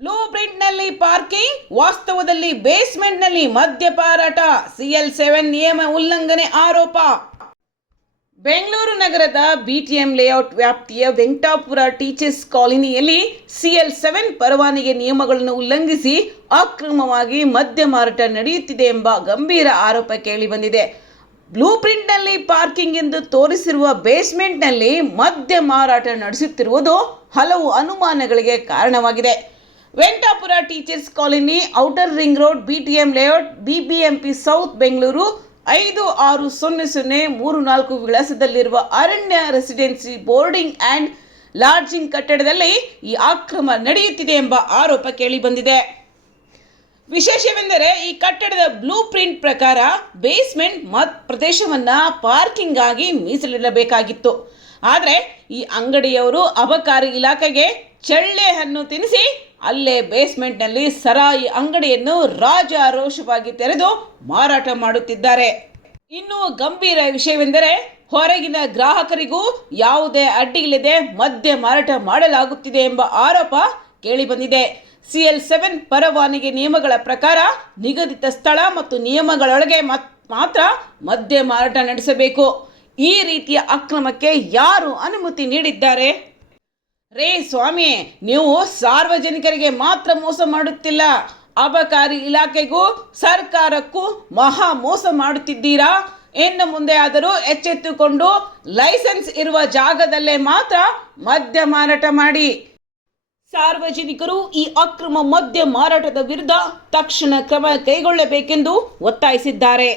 Blue ಪ್ರಿಂಟ್ನಲ್ಲಿ parking, ವಾಸ್ತವದಲ್ಲಿ ಬೇಸ್ಮೆಂಟ್ನಲ್ಲಿ ಮದ್ಯಪಾರಾಟ, CL7 ನಿಯಮ ಉಲ್ಲಂಘನೆ ಆರೋಪ. ಬೆಂಗಳೂರು ನಗರದ BTM ಲೇಔಟ್ ವ್ಯಾಪ್ತಿಯ ವೆಂಕಟಾಪುರ ಟೀಚರ್ಸ್ ಕಾಲೋನಿಯಲ್ಲಿ CL7 ಪರವಾನಗಿ ನಿಯಮಗಳನ್ನು ಉಲ್ಲಂಘಿಸಿ ಅಕ್ರಮವಾಗಿ ಮದ್ಯ ಮಾರಾಟ ನಡೆಯುತ್ತಿದೆ ಎಂಬ ಗಂಭೀರ ಆರೋಪ ಕೇಳಿಬಂದಿದೆ. ಬ್ಲೂ ಪ್ರಿಂಟ್ನಲ್ಲಿ ಪಾರ್ಕಿಂಗ್ ಎಂದು ತೋರಿಸಿರುವ ಬೇಸ್ಮೆಂಟ್ನಲ್ಲಿ ಮದ್ಯ ಮಾರಾಟ ನಡೆಸುತ್ತಿರುವುದು ಹಲವು ಅನುಮಾನಗಳಿಗೆ ಕಾರಣವಾಗಿದೆ. Venkatapura teachers colony, outer ring road, BTM layout, BBMP south, Bengaluru 560034 ವಿಳಾಸದಲ್ಲಿರುವ ಅರಣ್ಯ ರೆಸಿಡೆನ್ಸಿ ಬೋರ್ಡಿಂಗ್ ಆ್ಯಂಡ್ ಲಾಡ್ಜಿಂಗ್ ಕಟ್ಟಡದಲ್ಲಿ ಈ ಅಕ್ರಮ ನಡೆಯುತ್ತಿದೆ ಎಂಬ ಆರೋಪ ಕೇಳಿಬಂದಿದೆ. ವಿಶೇಷವೆಂದರೆ ಈ ಕಟ್ಟಡದ ಬ್ಲೂ ಪ್ರಿಂಟ್ ಪ್ರಕಾರ ಬೇಸ್ಮೆಂಟ್ ಪ್ರದೇಶವನ್ನು ಪಾರ್ಕಿಂಗ್ ಆಗಿ ಮೀಸಲಿಡಬೇಕಾಗಿತ್ತು. ಆದರೆ ಈ ಅಂಗಡಿಯವರು ಅಬಕಾರಿ ಇಲಾಖೆಗೆ ಚಳ್ಳೆ ಹಣ್ಣು ತಿನ್ನಿಸಿ ಅಲ್ಲೇ ಬೇಸ್ಮೆಂಟ್ನಲ್ಲಿ ಸರಾಯಿ ಅಂಗಡಿಯನ್ನು ರಾಜಾರೋಷವಾಗಿ ತೆರೆದು ಮಾರಾಟ ಮಾಡುತ್ತಿದ್ದಾರೆ. ಇನ್ನು ಗಂಭೀರ ವಿಷಯವೆಂದರೆ ಹೊರಗಿನ ಗ್ರಾಹಕರಿಗೂ ಯಾವುದೇ ಅಡ್ಡಿಯಿಲ್ಲದೆ ಮದ್ಯ ಮಾರಾಟ ಮಾಡಲಾಗುತ್ತಿದೆ ಎಂಬ ಆರೋಪ ಕೇಳಿಬಂದಿದೆ. CL7 ಪರವಾನಗಿ ನಿಯಮಗಳ ಪ್ರಕಾರ ನಿಗದಿತ ಸ್ಥಳ ಮತ್ತು ನಿಯಮಗಳೊಳಗೆ ಮಾತ್ರ ಮದ್ಯ ಮಾರಾಟ ನಡೆಸಬೇಕು. ಈ ರೀತಿಯ ಅಕ್ರಮಕ್ಕೆ ಯಾರು ಅನುಮತಿ ನೀಡಿದ್ದಾರೆ? ರೇ ಸ್ವಾಮಿ, ನೀವು ಸಾರ್ವಜನಿಕರಿಗೆ ಮಾತ್ರ ಮೋಸ ಮಾಡುತ್ತಿಲ್ಲ, ಅಬಕಾರಿ ಇಲಾಖೆಗೂ ಸರ್ಕಾರಕ್ಕೂ ಮಹಾ ಮೋಸ ಮಾಡುತ್ತಿದ್ದೀರಾ. ಇನ್ನು ಮುಂದೆ ಆದರೂ ಎಚ್ಚೆತ್ತುಕೊಂಡು ಲೈಸೆನ್ಸ್ ಇರುವ ಜಾಗದಲ್ಲೇ ಮಾತ್ರ ಮದ್ಯ ಮಾರಾಟ ಮಾಡಿ. ಸಾರ್ವಜನಿಕರು ಈ ಅಕ್ರಮ ಮದ್ಯ ಮಾರಾಟದ ವಿರುದ್ಧ ತಕ್ಷಣ ಕ್ರಮ ಕೈಗೊಳ್ಳಬೇಕೆಂದು ಒತ್ತಾಯಿಸಿದ್ದಾರೆ.